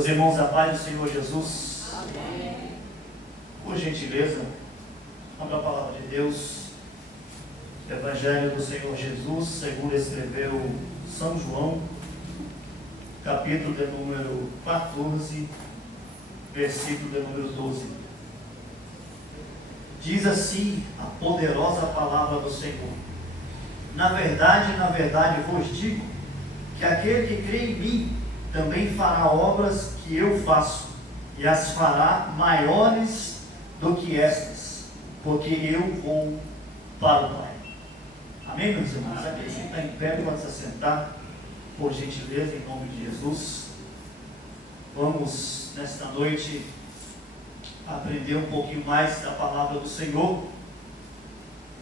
Meus irmãos, a paz do Senhor Jesus. Amém. Por gentileza, abra a palavra de Deus, Evangelho do Senhor Jesus, segundo escreveu São João, capítulo de número 14, versículo de número 12. Diz assim a poderosa palavra do Senhor: na verdade, vos digo, que aquele que crê em mim também fará obras que eu faço, e as fará maiores do que estas, porque eu vou para o Pai. Amém, meus irmãos? Aquele que está em pé pode se assentar, por gentileza, em nome de Jesus. Vamos, nesta noite, aprender um pouquinho mais da palavra do Senhor.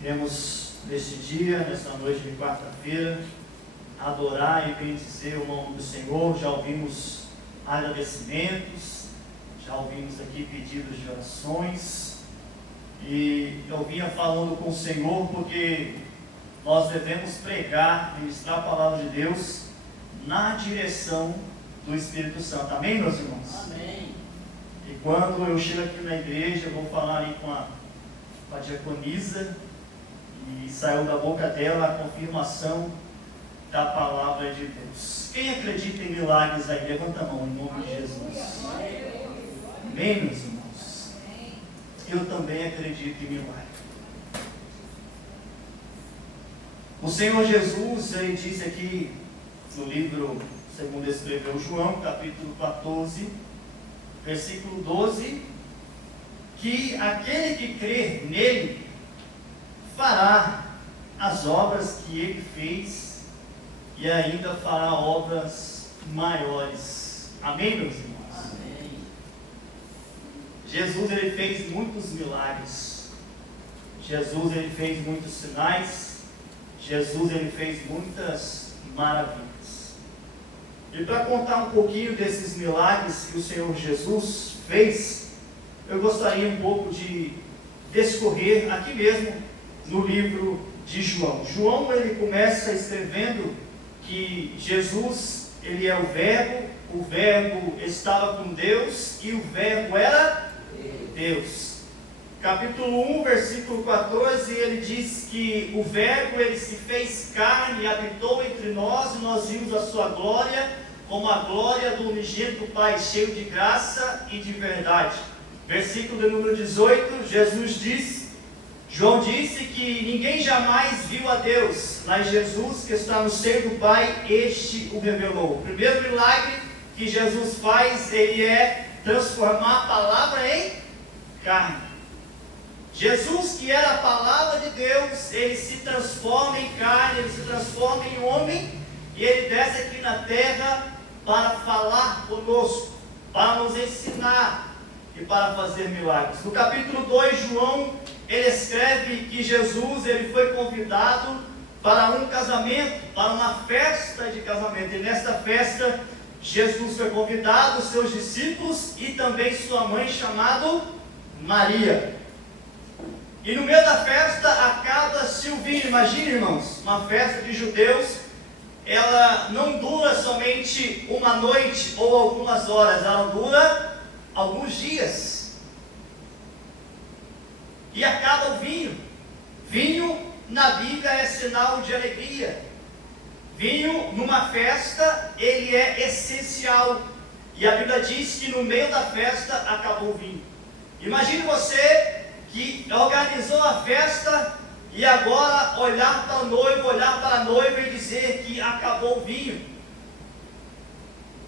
Queremos, neste dia, nesta noite de quarta-feira, adorar e bendizer o nome do Senhor. Já ouvimos agradecimentos, já ouvimos aqui pedidos de orações, e eu vinha falando com o Senhor porque nós devemos pregar, ministrar a palavra de Deus na direção do Espírito Santo. Amém, meus irmãos? Amém. E quando eu chego aqui na igreja, eu vou falar aí com a diaconisa, e saiu da boca dela a confirmação da palavra de Deus. Quem acredita em milagres aí? Levanta a mão em nome de Jesus. Amém, meus irmãos? Eu também acredito em milagres. O Senhor Jesus, ele disse aqui no livro, segundo escreveu João, capítulo 14, versículo 12, que aquele que crer nele fará as obras que ele fez e ainda fará obras maiores. Amém, meus irmãos? Amém. Jesus, ele fez muitos milagres. Jesus, ele fez muitos sinais. Jesus, ele fez muitas maravilhas. E para contar um pouquinho desses milagres que o Senhor Jesus fez, eu gostaria um pouco de discorrer aqui mesmo no livro de João. João, ele começa escrevendo que Jesus, ele é o verbo estava com Deus e o verbo era Deus. Capítulo 1, versículo 14, ele diz que o verbo, ele se fez carne e habitou entre nós, e nós vimos a sua glória, como a glória do unigênito Pai, cheio de graça e de verdade. Versículo de número 18, Jesus diz, João disse que ninguém jamais viu a Deus, mas Jesus, que está no seio do Pai, este o revelou. O primeiro milagre que Jesus faz, ele é transformar a palavra em carne. Jesus, que era a palavra de Deus, ele se transforma em carne, ele se transforma em homem, e ele desce aqui na terra para falar conosco, para nos ensinar e para fazer milagres. No capítulo 2, João, ele escreve que Jesus, ele foi convidado para um casamento, para uma festa de casamento. E nesta festa, Jesus foi convidado, seus discípulos e também sua mãe, chamada Maria. E no meio da festa acaba-se o vinho. Imagine, irmãos, uma festa de judeus, ela não dura somente uma noite ou algumas horas, ela dura alguns dias. E acaba o vinho. Vinho na Bíblia é sinal de alegria. Vinho numa festa, ele é essencial. E a Bíblia diz que no meio da festa acabou o vinho. Imagine você que organizou a festa e agora olhar para o noivo, olhar para a noiva e dizer que acabou o vinho.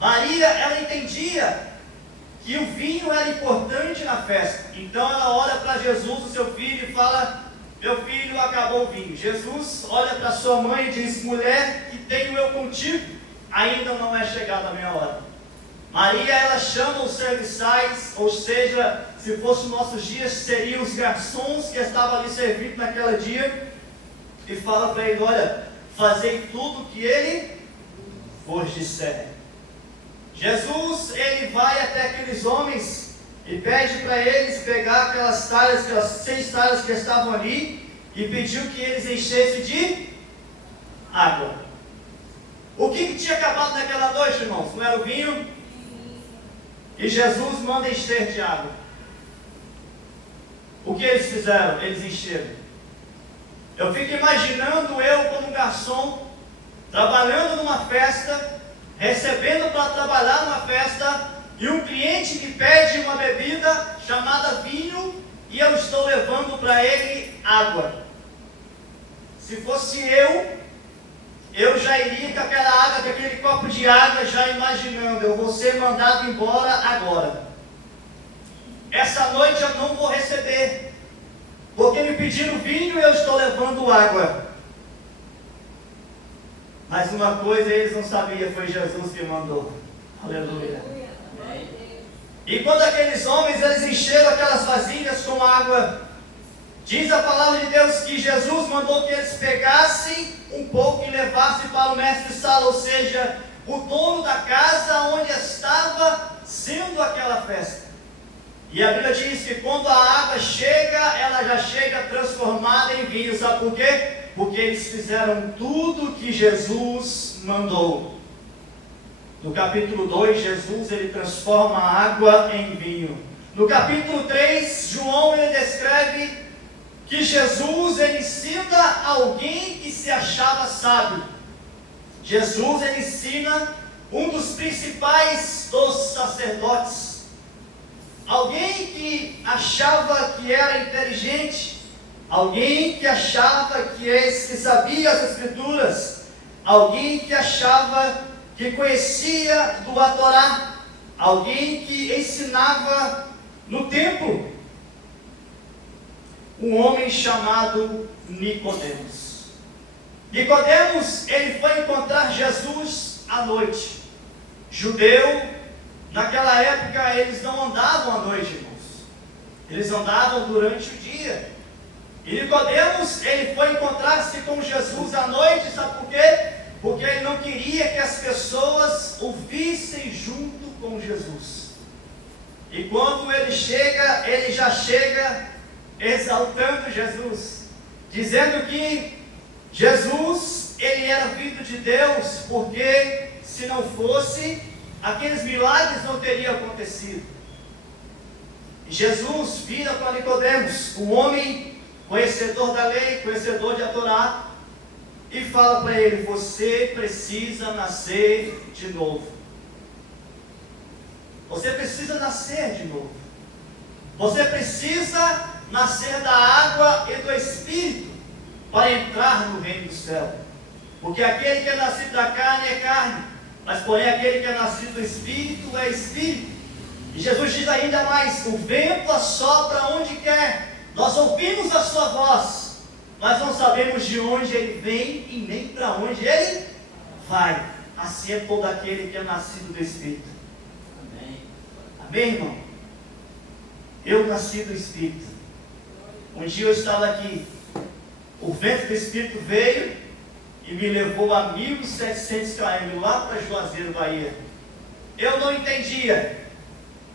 Maria, ela entendia que o vinho era importante na festa. Então ela olha para Jesus, o seu filho, e fala: meu filho, acabou o vinho. Jesus olha para sua mãe e diz: mulher, que tenho eu contigo? Ainda não é chegada a minha hora. Maria, ela chama os serviçais, ou seja, se fosse nos nossos dias, seriam os garçons que estavam ali servindo naquele dia, e fala para ele: olha, fazei tudo o que ele vos disser. Jesus, ele vai até aqueles homens e pede para eles pegar aquelas 6 talhas que estavam ali, e pediu que eles enchessem de água. O que tinha acabado naquela noite, irmãos? Não era o vinho? e Jesus manda encher de água. O que eles fizeram? Eles encheram. Eu fico imaginando eu como garçom, trabalhando numa festa, recebendo para trabalhar numa festa, e um cliente me pede uma bebida chamada vinho, e eu estou levando para ele água. Se fosse eu já iria com aquela água, com aquele copo de água, já imaginando, eu vou ser mandado embora agora. Essa noite eu não vou receber, porque me pediram vinho e eu estou levando água. Mas uma coisa eles não sabiam, foi Jesus que mandou. Aleluia. E quando aqueles homens, eles encheram aquelas vasilhas com água, diz a palavra de Deus que Jesus mandou que eles pegassem um pouco e levassem para o mestre-sala, ou seja, o dono da casa onde estava sendo aquela festa. E a Bíblia diz que quando a água chega, ela já chega transformada em vinho. Sabe por quê? Porque eles fizeram tudo que Jesus mandou. No capítulo 2, Jesus ele transforma a água em vinho. No capítulo 3, João ele descreve que Jesus ele ensina alguém que se achava sábio. Jesus ele ensina um dos principais dos sacerdotes. Alguém que achava que era inteligente, alguém que achava que sabia as Escrituras, alguém que achava que conhecia do Torá, alguém que ensinava no templo, um homem chamado Nicodemos. Nicodemos, ele foi encontrar Jesus à noite. Judeu, naquela época, eles não andavam à noite, irmãos. Eles andavam durante o dia. E Nicodemos, ele foi encontrar-se com Jesus à noite, sabe por quê? Porque ele não queria que as pessoas o vissem junto com Jesus. E quando ele chega, ele já chega exaltando Jesus, dizendo que Jesus, ele era filho de Deus, porque se não fosse, aqueles milagres não teriam acontecido. E Jesus vira para Nicodemos, um homem conhecedor da lei, conhecedor de Torá, e fala para ele: você precisa nascer de novo. Você precisa nascer de novo. Você precisa nascer da água e do Espírito para entrar no reino do céu. Porque aquele que é nascido da carne é carne, mas porém aquele que é nascido do Espírito é Espírito. E Jesus diz ainda mais: o vento assopra onde quer, nós ouvimos a sua voz, mas não sabemos de onde ele vem e nem para onde ele vai. Assim é todo aquele que é nascido do Espírito. Amém. Amém, irmão? Eu nasci do Espírito. Um dia eu estava aqui, o vento do Espírito veio e me levou a 1.700 km lá para Juazeiro, Bahia. Eu não entendia,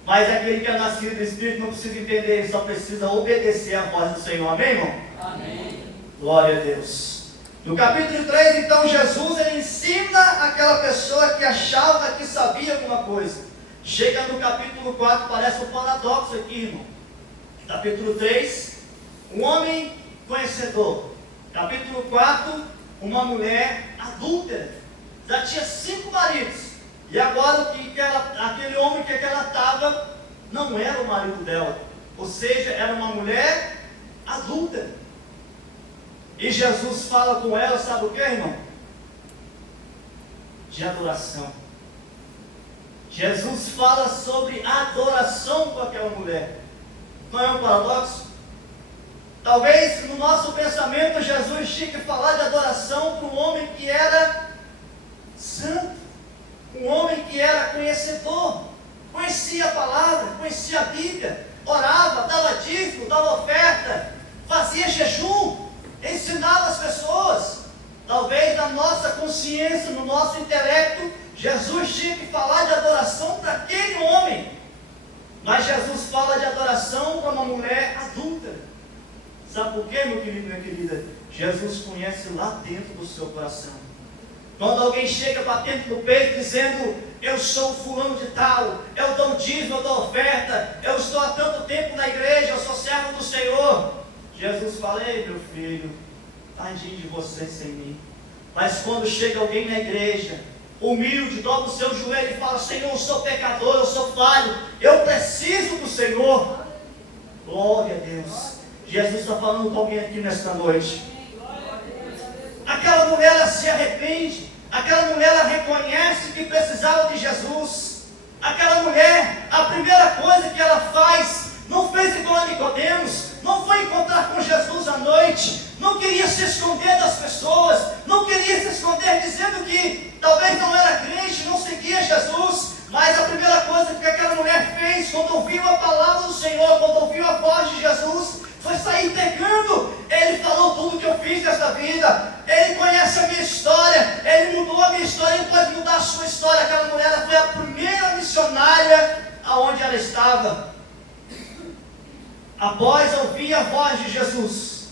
mas aquele que é nascido do Espírito não precisa entender, ele só precisa obedecer à voz do Senhor. Amém, irmão? Amém. Glória a Deus. No capítulo 3, então, Jesus ele ensina aquela pessoa que achava que sabia alguma coisa. Chega no capítulo 4, parece um paradoxo aqui, irmão. Capítulo 3, um homem conhecedor. Capítulo 4, uma mulher adúltera. Já tinha 5 maridos. E agora aquele homem que ela estava não era o marido dela. Ou seja, era uma mulher adúltera. E Jesus fala com ela, sabe o que, irmão? De adoração. Jesus fala sobre adoração com aquela mulher. Não é um paradoxo? Talvez no nosso pensamento Jesus tinha que falar de adoração para um homem que era santo, um homem que era conhecedor, conhecia a palavra, conhecia a Bíblia, orava, dava dízimo, dava oferta, fazia jejum, ensinava as pessoas. Talvez na nossa consciência, no nosso intelecto, Jesus tinha que falar de adoração para aquele homem. Mas Jesus fala de adoração para uma mulher adulta. Sabe por quê, meu querido, minha querida? Jesus conhece lá dentro do seu coração. Quando alguém chega batendo no peito dizendo: eu sou fulano de tal, eu dou dízimo, eu dou oferta, eu estou há tanto tempo na igreja, eu sou servo do Senhor, Jesus fala: ei, meu filho, tadinho de você sem mim. Mas quando chega alguém na igreja, humilde, dobra o seu joelho e fala: Senhor, eu sou pecador, eu sou falho, eu preciso do Senhor. Glória a Deus. Jesus está falando com alguém aqui nesta noite. Aquela mulher, ela se arrepende. Aquela mulher, ela reconhece que precisava de Jesus. Aquela mulher, a primeira coisa que ela faz, não fez igual a Nicodemos, não foi encontrar com Jesus à noite, não queria se esconder das pessoas, não queria se esconder dizendo que talvez não era crente, não seguia Jesus. Mas a primeira coisa que aquela mulher fez, quando ouviu a palavra do Senhor, quando ouviu a voz de Jesus, foi sair pregando. Ele falou tudo que eu fiz nesta vida, ele conhece a minha história, ele mudou a minha história, ele pode mudar a sua história. Aquela mulher, ela foi a primeira missionária aonde ela estava. Após ouvir a voz de Jesus,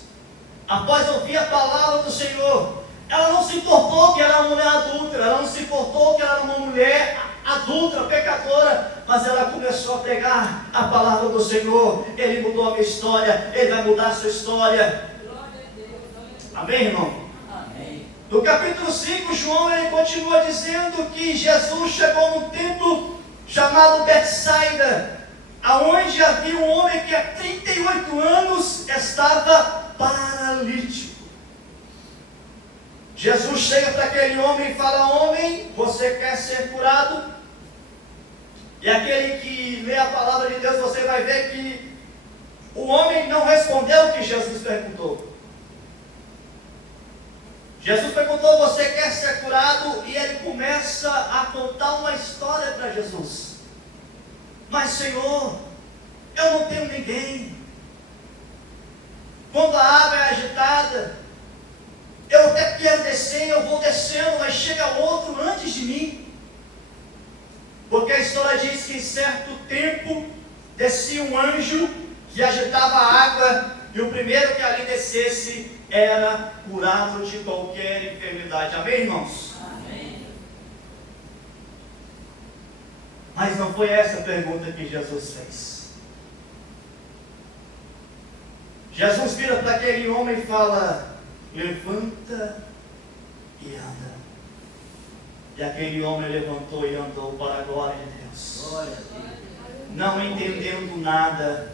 após ouvir a palavra do Senhor, ela não se importou que era uma mulher adulta, ela não se importou que era uma mulher adulta, pecadora, mas ela começou a pregar a palavra do Senhor. Ele mudou a minha história, ele vai mudar a sua história. Amém, irmão? Amém. No capítulo 5, João, ele continua dizendo que Jesus chegou num templo chamado Betsaida, aonde havia um homem que há 38 anos estava paralítico. Jesus chega para aquele homem e fala: homem, você quer ser curado? E aquele que lê a palavra de Deus, você vai ver que o homem não respondeu o que Jesus perguntou. Jesus perguntou: você quer ser curado? E ele começa a contar uma história para Jesus. Mas Senhor, eu não tenho ninguém. Quando a água é agitada, eu até quero descer, eu vou descendo, mas chega outro antes de mim. Porque a história diz que em certo tempo descia um anjo que agitava a água, e o primeiro que ali descesse era curado de qualquer enfermidade. Amém, irmãos? Amém. Mas não foi essa a pergunta que Jesus fez. Jesus vira para aquele homem e fala: levanta e anda. E aquele homem levantou e andou para a glória de Deus. Glória a Deus. Não entendendo nada,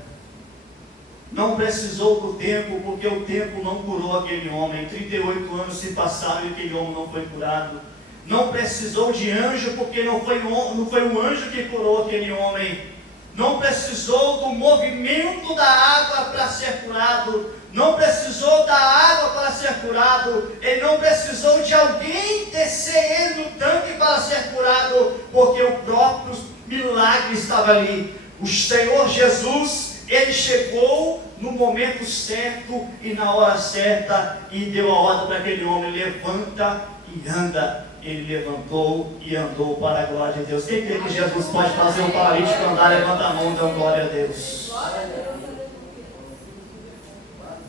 não precisou do tempo, porque o tempo não curou aquele homem. 38 anos se passaram e aquele homem não foi curado. Não precisou de anjo, porque não foi um anjo que curou aquele homem. Não precisou do movimento da água para ser curado. Não precisou da água para ser curado. Ele não precisou de alguém descer ele no tanque para ser curado, porque o próprio milagre estava ali. O Senhor Jesus, ele chegou no momento certo e na hora certa e deu a ordem para aquele homem: levanta e anda. Ele levantou e andou para a glória de Deus. Quem crê que Jesus pode fazer um paralítico andar? Levanta a mão, dando glória a Deus.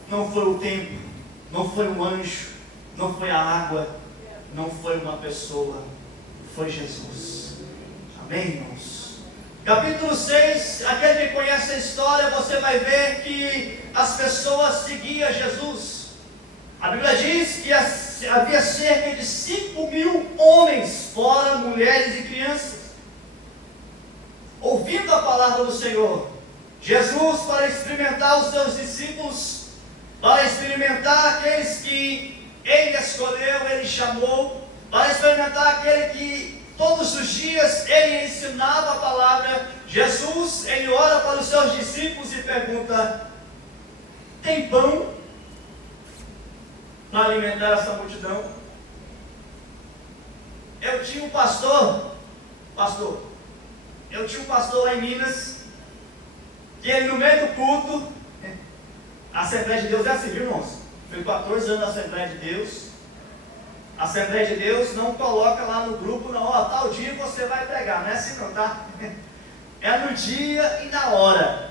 Não foi o tempo, não foi um anjo, não foi a água, não foi uma pessoa, foi Jesus. Amém, irmãos? Capítulo 6, aquele que conhece a história, você vai ver que as pessoas seguiam Jesus. A Bíblia diz que havia cerca de 5.000 homens, fora mulheres e crianças, ouvindo a palavra do Senhor. Jesus, para experimentar os seus discípulos, para experimentar aqueles que Ele escolheu, Ele chamou, para experimentar aquele que todos os dias Ele ensinava a palavra, Jesus, Ele ora para os seus discípulos e pergunta: tem pão para alimentar essa multidão? Eu tinha um pastor lá em Minas, que ele no meio do culto, a Assembleia de Deus é assim, viu, irmãos? Foi 14 anos na Assembleia de Deus. A Assembleia de Deus não coloca lá no grupo, não, ó, tal dia você vai pregar, não é assim não, tá? É no dia e na hora.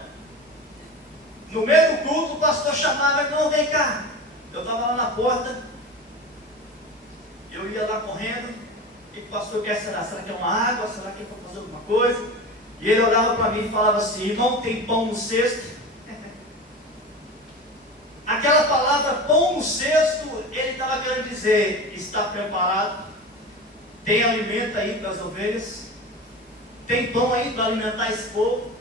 No meio do culto, o pastor chamava: não, vem cá. Eu estava lá na porta, Eu ia lá correndo, o que o pastor quer? Será que é uma água? Será que é para fazer alguma coisa? E ele olhava para mim e falava assim: irmão, tem pão no cesto? Aquela palavra pão no cesto, ele estava querendo dizer: está preparado? Tem alimento aí para as ovelhas? Tem pão aí para alimentar esse povo?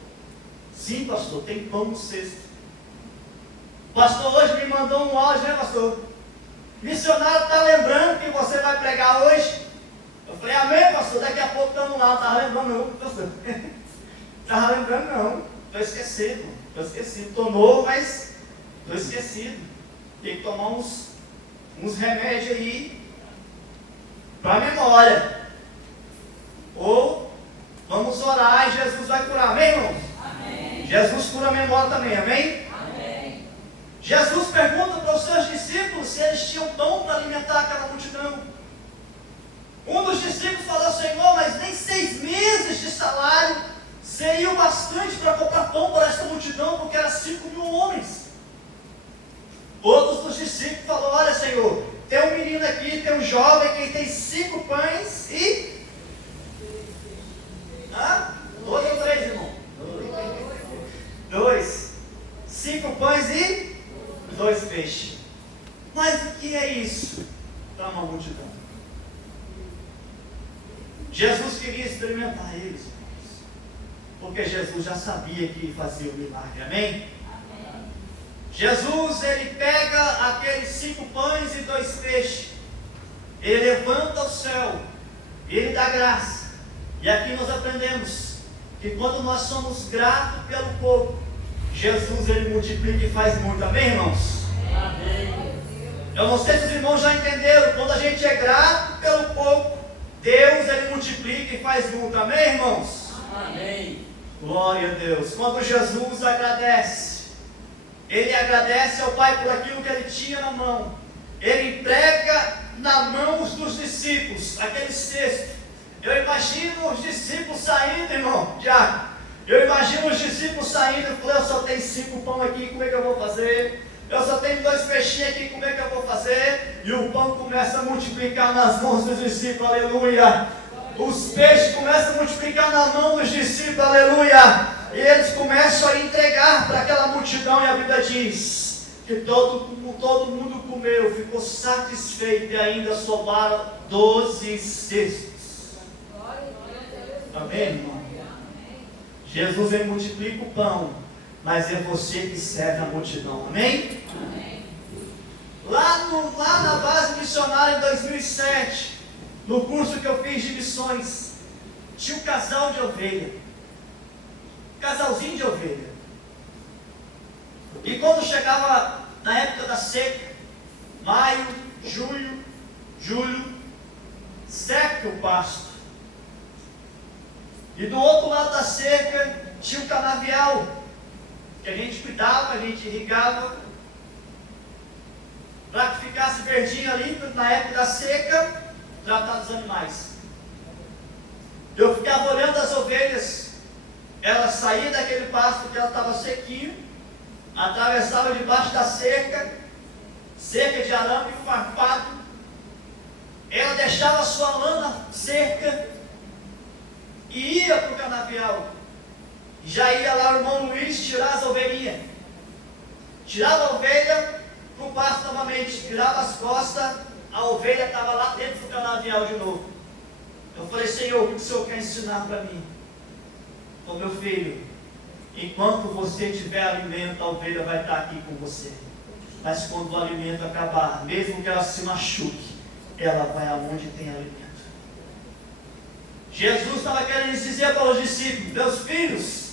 Sim, pastor, tem pão no cesto. O pastor hoje me mandou um áudio, né, pastor? Missionário está lembrando que você vai pregar hoje? Eu falei: amém, pastor, daqui a pouco estamos lá. Não estava lembrando não, pastor. Estava lembrando não, estou esquecido, estou novo, mas estou esquecido. Tem que tomar uns remédios aí para a memória. Ou vamos orar e Jesus vai curar, amém, irmãos? Amém. Jesus cura a memória também, amém? Amém. Jesus pergunta para os seus discípulos se eles tinham pão para alimentar aquela multidão. Um dos discípulos falou: Senhor, mas nem 6 meses de salário seria o bastante para comprar pão para essa multidão, porque eram 5.000 homens. Outros dos discípulos falaram: olha, Senhor, tem um menino aqui, tem um jovem que tem 5 pães e... 2 ou 3, irmão? 2. 5 pães e 2 peixes. Mas o que é isso para uma multidão? Jesus queria experimentar eles, irmãos, porque Jesus já sabia que fazia o milagre, amém? Jesus, ele pega aqueles 5 pães e 2 peixes, ele levanta o céu, ele dá graça. E aqui nós aprendemos que quando nós somos gratos pelo pouco, Jesus, ele multiplica e faz muito, amém, irmãos? Amém. Eu não sei se os irmãos já entenderam, quando a gente é grato pelo pouco, Deus, ele multiplica e faz muito, amém, irmãos? Amém. Glória a Deus. Quando Jesus agradece, ele agradece ao Pai por aquilo que ele tinha na mão. Ele entrega nas mãos dos discípulos aquele cesto. Eu imagino os discípulos saindo, irmão, Tiago. Eu imagino os discípulos saindo e falando: eu só tenho 5 pão aqui, como é que eu vou fazer? Eu só tenho 2 peixinhos aqui, como é que eu vou fazer? E o pão começa a multiplicar nas mãos dos discípulos, aleluia. Os peixes começam a multiplicar na mão dos discípulos, aleluia. E eles começam a entregar para aquela multidão, e a Bíblia diz que todo mundo comeu, ficou satisfeito, e ainda sobraram 12 cestos. Amém, irmão? Jesus, ele multiplica o pão, mas é você que serve a multidão, amém? Amém. Lá na base missionária em 2007, no curso que eu fiz de missões, tinha um casal de ovelha, casalzinho de ovelha. E quando chegava na época da seca, maio, junho, julho, seca o pasto. E do outro lado da cerca tinha um canavial, que a gente cuidava, a gente irrigava, para que ficasse verdinho ali, na época da seca, tratar dos animais. Eu ficava olhando as ovelhas, ela saía daquele pasto que ela estava sequinho, atravessava debaixo da cerca de arame farpado, ela deixava a sua lã na cerca e ia para o canavial. Já ia lá o irmão Luiz tirar as ovelhinhas, tirava a ovelha para o pasto novamente, virava as costas, a ovelha estava lá dentro do canavial de novo. Eu falei: Senhor, o que o Senhor quer ensinar para mim? Falei: meu filho, enquanto você tiver alimento, a ovelha vai estar aqui com você. Mas quando o alimento acabar, mesmo que ela se machuque, ela vai aonde tem alimento. Jesus estava querendo dizer para os discípulos: meus filhos,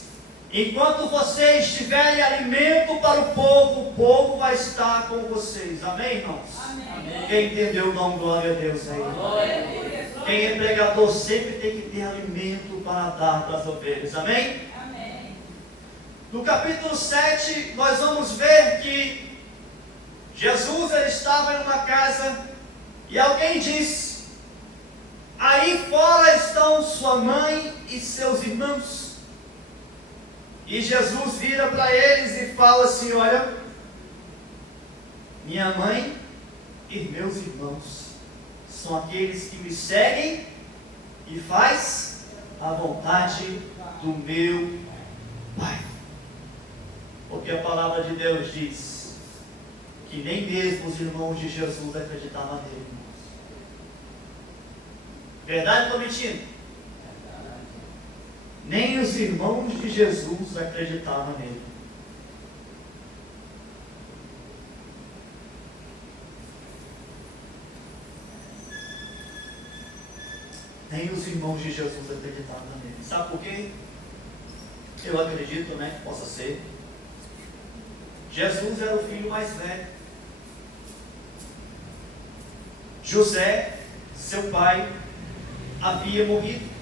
enquanto vocês tiverem alimento para o povo vai estar com vocês. Amém, irmãos? Amém. Quem entendeu, dá um glória a Deus aí. Glória. Quem é pregador sempre tem que ter alimento para dar para as ovelhas. Amém? Amém. No capítulo 7, nós vamos ver que Jesus, ele estava em uma casa e alguém disse: aí fora estão sua mãe e seus irmãos. E Jesus vira para eles e fala assim: olha, minha mãe e meus irmãos são aqueles que me seguem e faz a vontade do meu Pai. Porque a palavra de Deus diz que nem mesmo os irmãos de Jesus acreditavam nele, irmãos. Verdade ou estou mentindo? Nem os irmãos de Jesus acreditavam nele. Nem os irmãos de Jesus acreditavam nele. Sabe por quê? Eu acredito, né, que possa ser. Jesus era o filho mais velho. José, seu pai, havia morrido.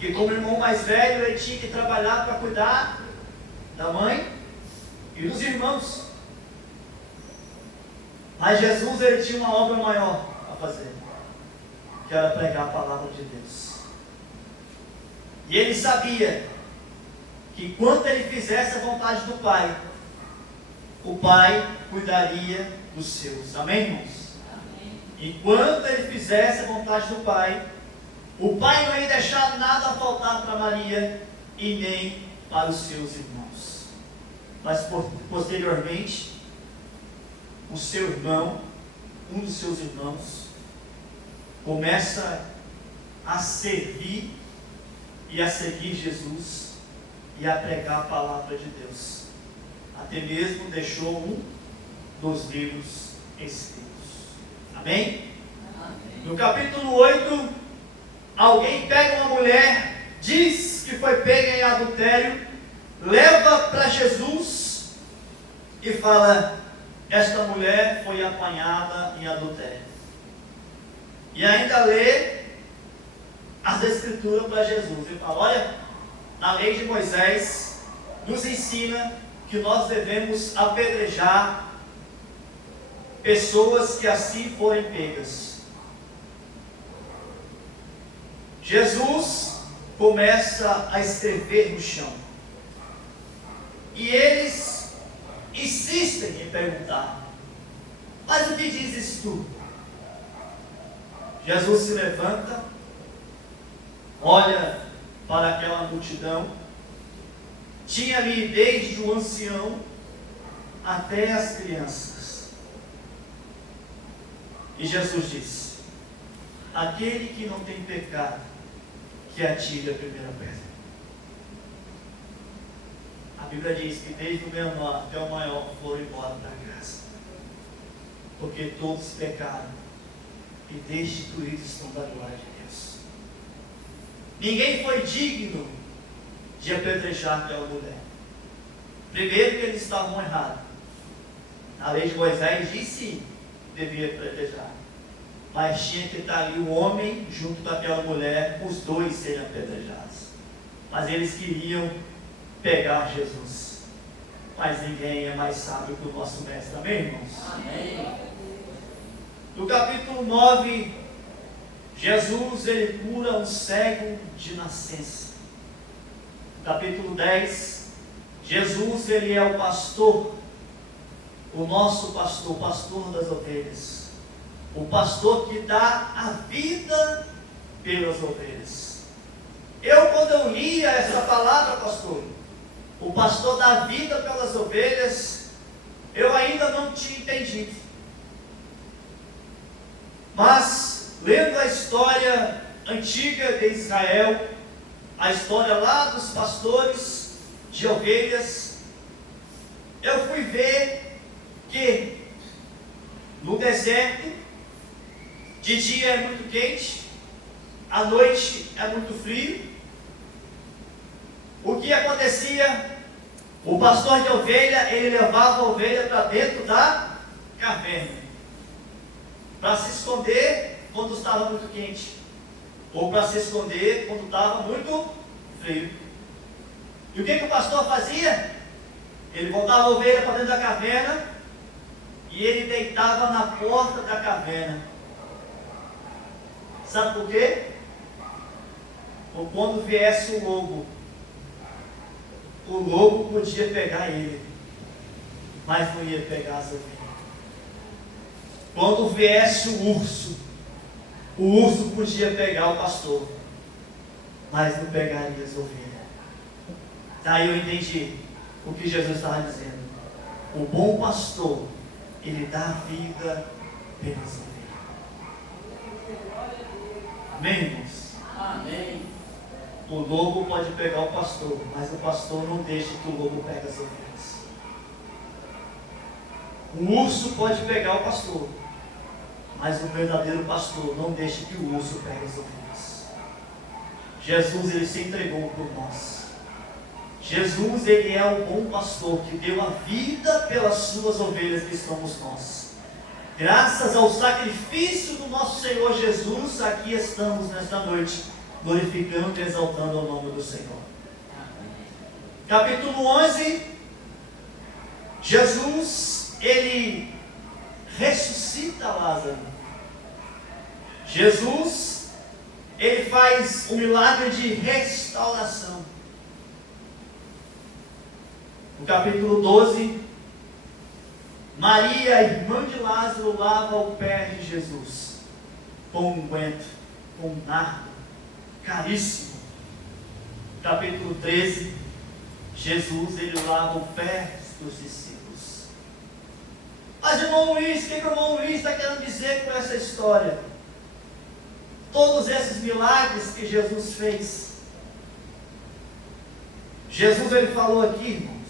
E como irmão mais velho, ele tinha que trabalhar para cuidar da mãe e dos irmãos. Mas Jesus, ele tinha uma obra maior a fazer, que era pregar a palavra de Deus. E ele sabia que quando ele fizesse a vontade do Pai, o Pai cuidaria dos seus. Amém, irmãos? Amém. E quando ele fizesse a vontade do Pai, o Pai não ia deixar nada faltar para Maria e nem para os seus irmãos. Mas posteriormente, o seu irmão, um dos seus irmãos, começa a servir e a seguir Jesus e a pregar a palavra de Deus. Até mesmo deixou um dos livros escritos. Amém? Amém. No capítulo 8, alguém pega uma mulher, diz que foi pega em adultério, leva para Jesus e fala: esta mulher foi apanhada em adultério. E ainda lê as escrituras para Jesus. Ele fala: olha, na lei de Moisés nos ensina que nós devemos apedrejar pessoas que assim forem pegas. Jesus começa a escrever no chão. E eles insistem em perguntar: mas o que dizes tu? Jesus se levanta, olha para aquela multidão. Tinha ali desde o ancião até as crianças. E Jesus disse: aquele que não tem pecado, que atire a primeira pedra. A Bíblia diz que desde o menor até o maior foram embora para casa, porque todos pecaram e destituídos estão da glória de Deus. Ninguém foi digno de apedrejar aquela mulher. Primeiro que eles estavam errados. A lei de Moisés disse que devia apedrejar, mas tinha que estar ali o homem junto com aquela mulher, os dois serem apedrejados. Mas eles queriam pegar Jesus. Mas ninguém é mais sábio que o nosso mestre. Amém, irmãos? Amém. No capítulo 9, Jesus, ele cura um cego de nascença. No capítulo 10, Jesus, ele é o pastor, o nosso pastor, o pastor das ovelhas. O pastor que dá a vida pelas ovelhas. Quando eu lia essa palavra, pastor, o pastor dá a vida pelas ovelhas, eu ainda não tinha entendido. Mas, lendo a história antiga de Israel, a história lá dos pastores de ovelhas, eu fui ver que no deserto, de dia é muito quente, à noite é muito frio. O que acontecia? O pastor de ovelha, ele levava a ovelha para dentro da caverna, para se esconder quando estava muito quente, ou para se esconder quando estava muito frio. E o que o pastor fazia? Ele botava a ovelha para dentro da caverna e ele deitava na porta da caverna. Sabe por quê? Ou quando viesse o lobo podia pegar ele, mas não ia pegar as ovelhas. quando viesse o urso podia pegar o pastor, mas não pegaria as ovelhas. Daí eu entendi o que Jesus estava dizendo. O bom pastor, ele dá a vida pelas ovelhas. Amém, irmãos? Amém. O lobo pode pegar o pastor, mas o pastor não deixa que o lobo pegue as ovelhas. O urso pode pegar o pastor, mas o verdadeiro pastor não deixa que o urso pegue as ovelhas. Jesus, ele se entregou por nós. Jesus, ele é o bom pastor que deu a vida pelas suas ovelhas, que somos nós. Graças ao sacrifício do nosso Senhor Jesus, aqui estamos nesta noite, glorificando e exaltando o nome do Senhor. Capítulo 11, Jesus, ele ressuscita Lázaro. Jesus, ele faz um milagre de restauração. No capítulo 12, Maria, a irmã de Lázaro, lava o pé de Jesus com unguento, com nardo, caríssimo. No capítulo 13, Jesus, ele lava o pé dos discípulos. Mas irmão Luiz, o que o irmão Luiz está querendo dizer com essa história? Todos esses milagres que Jesus fez. Jesus, ele falou aqui, irmãos,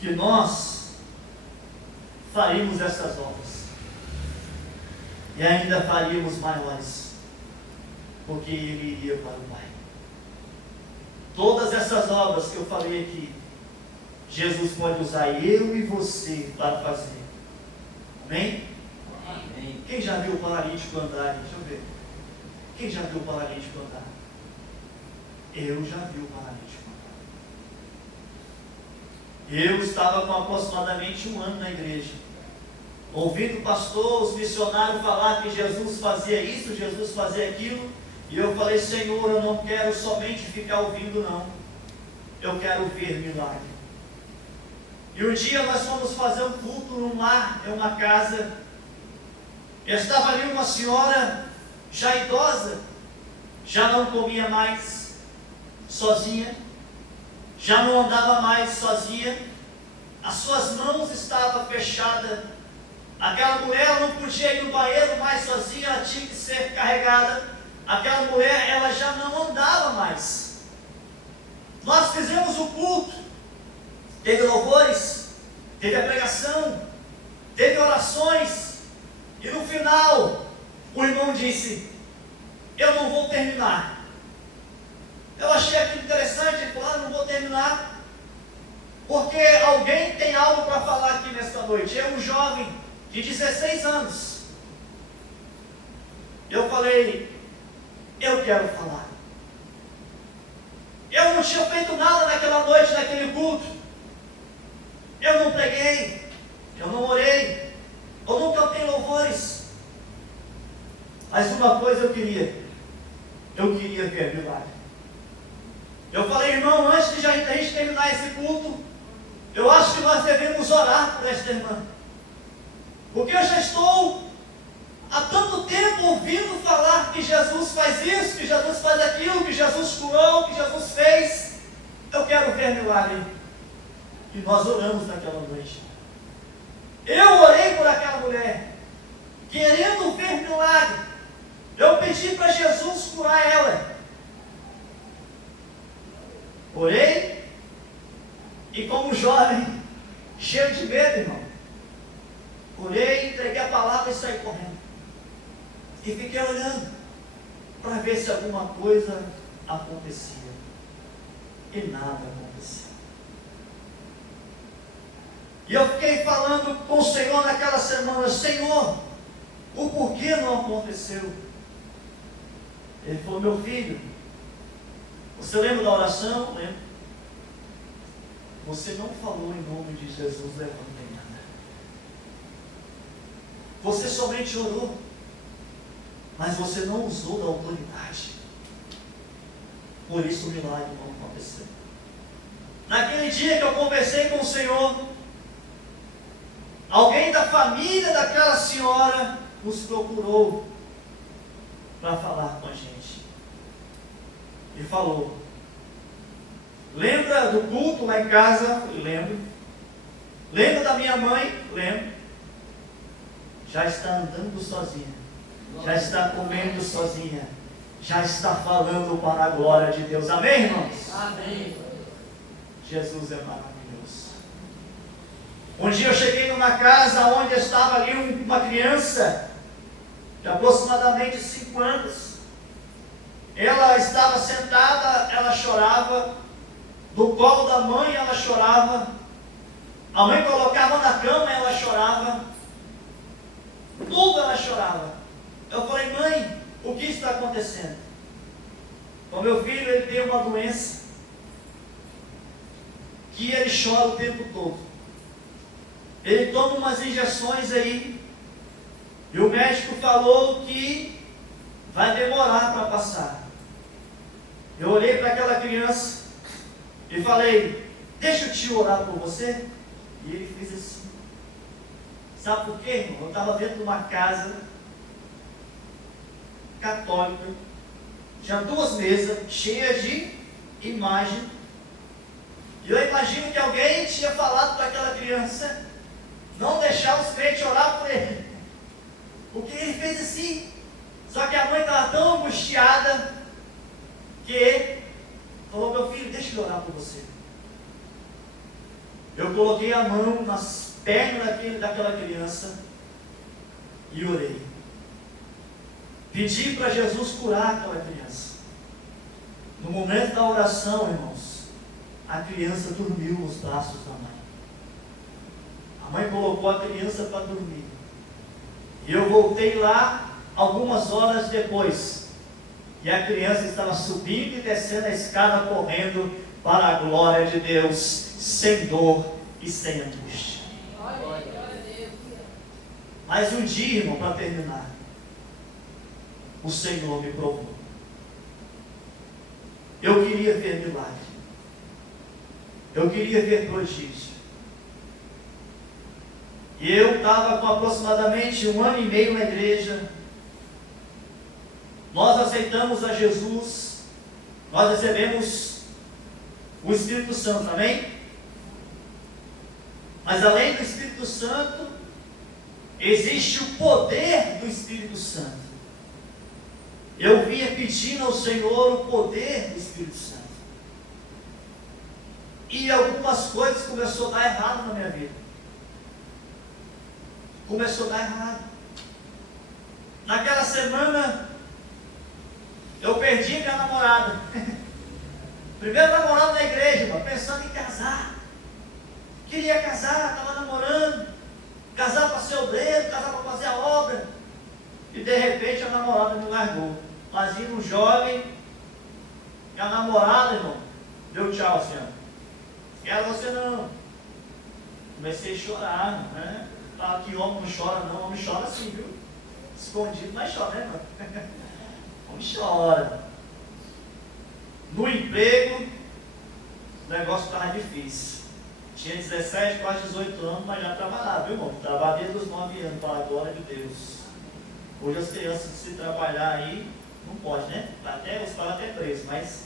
que nós faríamos essas obras. E ainda faríamos maiores. Porque ele iria para o Pai. Todas essas obras que eu falei aqui, Jesus pode usar eu e você para fazer. Amém? Amém. Quem já viu o paralítico andar? Deixa eu ver. Quem já viu o paralítico andar? Eu já vi o paralítico andar. Eu estava com aproximadamente 1 ano na igreja, ouvindo o pastor, os missionários falar que Jesus fazia isso, Jesus fazia aquilo, e eu falei: Senhor, eu não quero somente ficar ouvindo, não. Eu quero ver milagre. E um dia nós fomos fazer um culto num lar, em uma casa. Estava ali uma senhora já idosa, já não comia mais sozinha, já não andava mais sozinha, as suas mãos estavam fechadas. Aquela mulher não podia ir no banheiro mais sozinha, ela tinha que ser carregada. Aquela mulher, ela já não andava mais. Nós fizemos o culto, teve louvores, teve a pregação, teve orações, e no final, o irmão disse: eu não vou terminar. Eu achei aquilo interessante, ele falou: não vou terminar, porque alguém tem algo para falar aqui nesta noite. É um jovem de 16 anos. Eu falei: eu quero falar. Eu não tinha feito nada naquela noite, naquele culto. Eu não preguei, eu não orei, eu não cantei louvores. Mas uma coisa eu queria ver milagre. Eu falei: irmão, antes de a gente terminar esse culto, eu acho que nós devemos orar por esta irmã. Porque eu já estou há tanto tempo ouvindo falar que Jesus faz isso, que Jesus faz aquilo, que Jesus curou, que Jesus fez. Eu quero ver milagre. E nós oramos naquela noite. Eu orei por aquela mulher, querendo ver milagre. Eu pedi para Jesus curar ela. Orei, e como jovem, cheio de medo, irmão, orei, entreguei a palavra e saí correndo. E fiquei olhando para ver se alguma coisa acontecia. E nada acontecia. E eu fiquei falando com o Senhor naquela semana: Senhor, o porquê não aconteceu? Ele falou: meu filho, você lembra da oração? Lembra? Você não falou em nome de Jesus, levanta em nada. Você somente orou, mas você não usou da autoridade. Por isso o milagre não aconteceu. Naquele dia que eu conversei com o Senhor, alguém da família daquela senhora nos procurou para falar com a gente. E falou: lembra do culto lá em casa? Eu lembro. Lembra da minha mãe? Lembro. Já está andando sozinha. Já está comendo sozinha. Já está falando para a glória de Deus. Amém, irmãos? Amém. Jesus é maravilhoso. Um dia eu cheguei numa casa onde estava ali uma criança de aproximadamente 5 anos. Ela estava sentada, ela chorava. No colo da mãe ela chorava. A mãe colocava na cama, ela chorava. Tudo ela chorava. Eu falei: mãe, o que está acontecendo? O meu filho, ele tem uma doença que ele chora o tempo todo. Ele toma umas injeções aí, e o médico falou que vai demorar para passar. Eu olhei para aquela criança e falei: deixa eu te orar por você. E ele fez assim. Sabe por quê, irmão? Eu estava dentro de uma casa católica, tinha 2 mesas cheias de imagem, e eu imagino que alguém tinha falado para aquela criança não deixar os crentes orar por ele, porque ele fez assim. Só que a mãe estava tão angustiada que falou: meu filho, deixa eu orar por você. Eu coloquei a mão nas pernas daquela criança e orei. Pedi para Jesus curar aquela criança. No momento da oração, irmãos, a criança dormiu nos braços da mãe. A mãe colocou a criança para dormir. E eu voltei lá algumas horas depois. E a criança estava subindo e descendo a escada correndo para a glória de Deus, sem dor e sem angústia. Mas um dia, irmão, para terminar, o Senhor me provou. Eu queria ver milagre. Eu queria ver prodígio. E eu estava com aproximadamente 1 ano e meio na igreja. Nós aceitamos a Jesus. Nós recebemos o Espírito Santo, amém? Mas além do Espírito Santo, existe o poder do Espírito Santo. Eu vinha pedindo ao Senhor o poder do Espírito Santo. E algumas coisas começaram a dar errado na minha vida. Começou a dar errado. Naquela semana, eu perdi minha namorada. Primeiro namorado na igreja, irmão, pensando em casar. Queria casar, estava namorando. Casar para ser obreiro, casar para fazer a obra. E de repente a namorada me largou. Mas indo jovem, e a namorada, irmão, deu tchau assim, ó. Quero você não. Comecei a chorar, né? Fala que homem não chora não, homem chora assim, viu? Escondido, mas chora, né, irmão? Homem chora. No emprego, o negócio estava difícil. Tinha 17, quase 18 anos, mas já trabalhava, viu, irmão? Trabalhava desde os 9 anos, para a glória de Deus. Hoje as crianças, se trabalhar aí, não pode, né? Até, os pais até presos, mas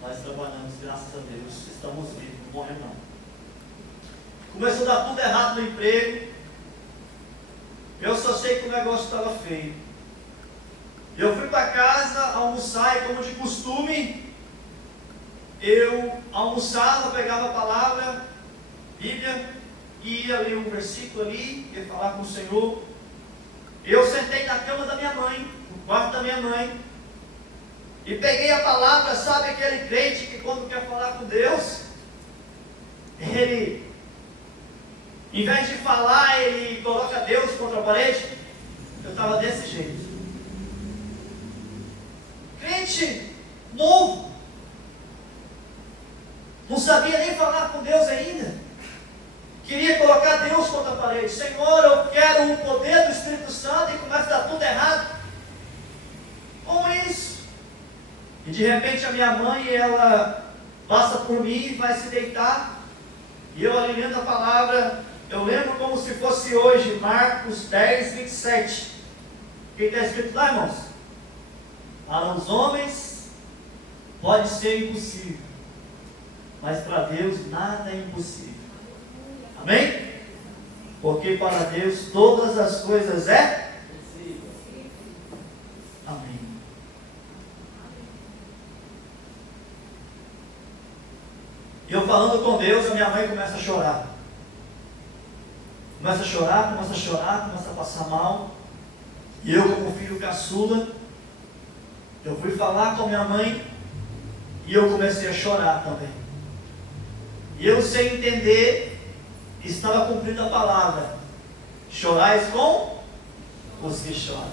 nós trabalhamos, graças a Deus, estamos vivos, não morremos não. Começou a dar tudo errado no emprego. Eu só sei que o negócio estava feio. Eu fui para casa almoçar e, como de costume, eu almoçava, pegava a palavra, Bíblia, ia ler um versículo ali, ia falar com o Senhor. Eu sentei na cama da minha mãe, no quarto da minha mãe, e peguei a palavra. Sabe aquele crente que quando quer falar com Deus, ele, em vez de falar, ele coloca Deus contra a parede? Eu estava desse jeito. Crente novo, não sabia nem falar com Deus ainda, queria colocar Deus contra a parede. Senhor, eu quero o poder do Espírito Santo, e começa a dar tudo errado. Como isso? E de repente a minha mãe, ela passa por mim e vai se deitar, e eu ali lendo a palavra, Eu lembro como se fosse hoje, Marcos 10, 27. O que está escrito lá, irmãos? Para os homens pode ser impossível, mas para Deus nada é impossível. Amém? Porque para Deus todas as coisas é possível. Amém. E eu falando com Deus, a minha mãe começa a chorar. Começa a chorar, começa a passar mal. E eu, como filho caçula, eu fui falar com a minha mãe e eu comecei a chorar também. E eu, sem entender, estava cumprindo a palavra: chorais com os que choram,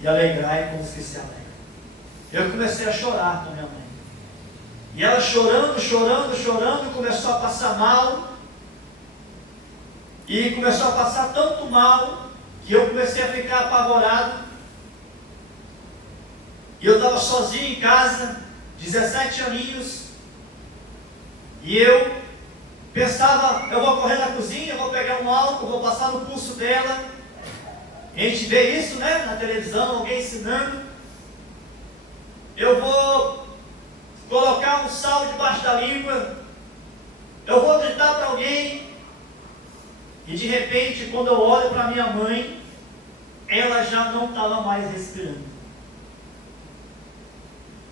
e alegrai com os que se alegram. Eu comecei a chorar com a minha mãe. E ela chorando, começou a passar mal. E começou a passar tanto mal que eu comecei a ficar apavorado. E eu estava sozinho em casa, 17 aninhos. E eu pensava, eu vou correr na cozinha, eu vou pegar um álcool, vou passar no pulso dela. A gente vê isso, né, na televisão, alguém ensinando. Eu vou colocar um sal debaixo da língua. Eu vou gritar para alguém. E de repente, quando eu olho para minha mãe, ela já não estava mais respirando.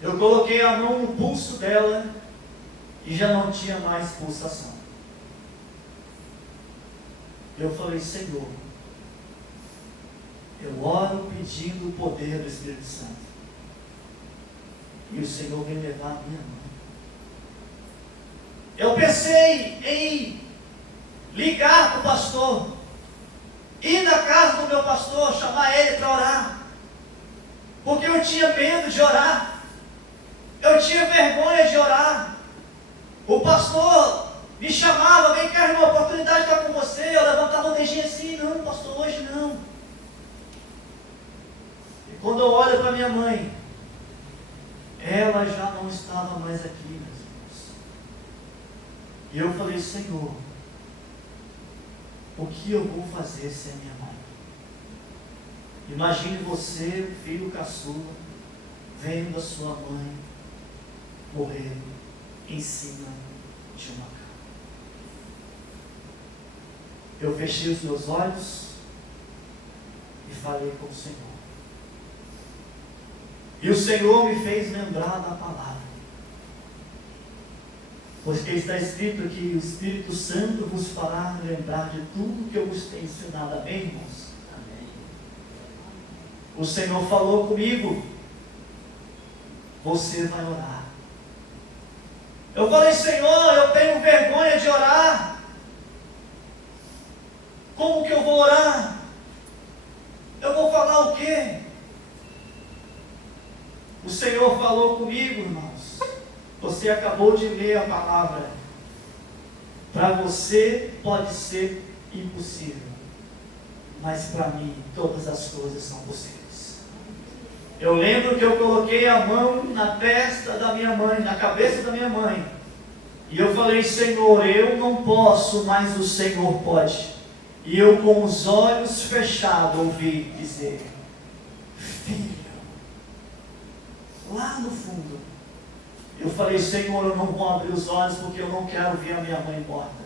Eu coloquei a mão no pulso dela e já não tinha mais pulsação. Eu falei: Senhor, eu oro pedindo o poder do Espírito Santo. E o Senhor vem levar a minha mão. Eu pensei em ligar para o pastor, ir na casa do meu pastor, chamar ele para orar, porque eu tinha medo de orar, eu tinha vergonha de orar. O pastor me chamava: vem cá, irmão, a oportunidade está com você. Eu levantava o dedinho assim: não, pastor, hoje não. E quando eu olho para minha mãe, ela já não estava mais aqui, meus irmãos. E eu falei: Senhor, o que eu vou fazer sem minha mãe? Imagine você, filho caçula, vendo a sua mãe morrer em cima de uma cama. Eu fechei os meus olhos e falei com o Senhor. E o Senhor me fez lembrar da palavra. Porque está escrito que o Espírito Santo vos fará lembrar de tudo que eu vos tenho ensinado. Amém, irmãos? Amém. O Senhor falou comigo: você vai orar. Eu falei: Senhor, eu tenho vergonha de orar. Como que eu vou orar? Eu vou falar o quê? O Senhor falou comigo, irmãos. Você acabou de ler a palavra. Para você pode ser impossível, mas para mim todas as coisas são possíveis. Eu lembro que eu coloquei a mão na testa da minha mãe, na cabeça da minha mãe, e eu falei: Senhor, eu não posso, mas o Senhor pode. E eu, com os olhos fechados, ouvi dizer: filho. Lá no fundo, eu falei: Senhor, eu não vou abrir os olhos porque eu não quero ver a minha mãe morta.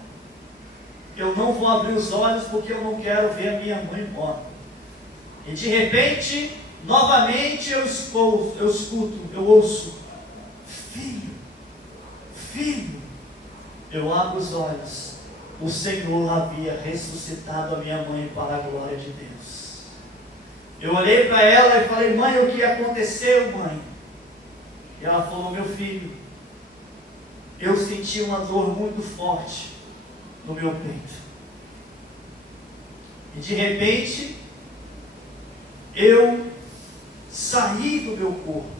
Eu não vou abrir os olhos porque eu não quero ver a minha mãe morta. E de repente, novamente eu ouço: filho, filho. Eu abro os olhos. O Senhor havia ressuscitado a minha mãe para a glória de Deus. Eu olhei para ela e falei: mãe, o que aconteceu, mãe? E ela falou: meu filho, eu senti uma dor muito forte no meu peito. E de repente, eu saí do meu corpo.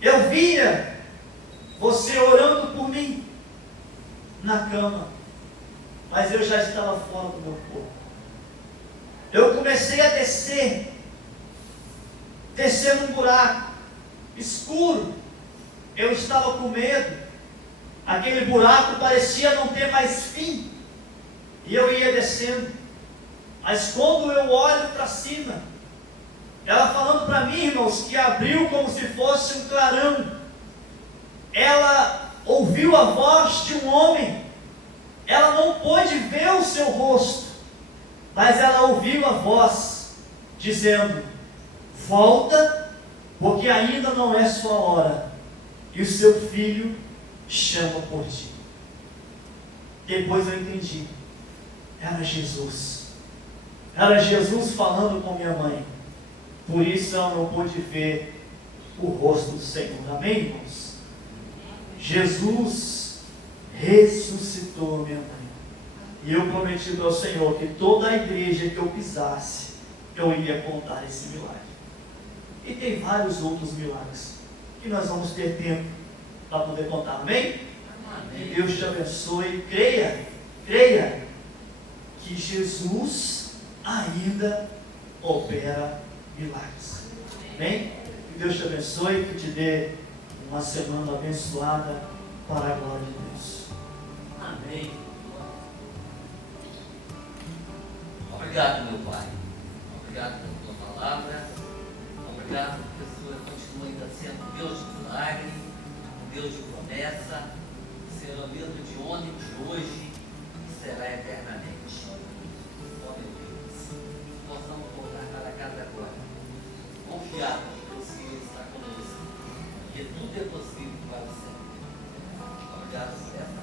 Eu via você orando por mim na cama, mas eu já estava fora do meu corpo. Eu comecei a descer num buraco escuro. Eu estava com medo. Aquele buraco parecia não ter mais fim. E eu ia descendo. Mas quando eu olho para cima, ela falando para mim, irmãos, que abriu como se fosse um clarão. Ela ouviu a voz de um homem. Ela não pôde ver o seu rosto, mas ela ouviu a voz dizendo: volta, porque ainda não é sua hora, e o seu filho chama por ti. Depois eu entendi, era Jesus. Era Jesus falando com minha mãe. Por isso ela não pôde ver o rosto do Senhor. Amém, irmãos? Jesus ressuscitou minha mãe. E eu prometi para o Senhor que toda a igreja que eu pisasse, eu iria contar esse milagre. E tem vários outros milagres que nós vamos ter tempo para poder contar. Amém? Amém. Que Deus te abençoe. Creia que Jesus ainda opera milagres. Amém? Que Deus te abençoe, que te dê uma semana abençoada para a glória de Deus. Amém. Obrigado, meu Pai. Obrigado pela tua palavra. Obrigado porque o Senhor continua ainda sendo Deus de milagre, Deus de promessa, Senhor, o mesmo de ontem, de hoje e será eternamente. Ó meu Deus, possamos voltar para casa agora, confiados que o Senhor está conosco, que tudo é possível para o Senhor. Obrigado por essa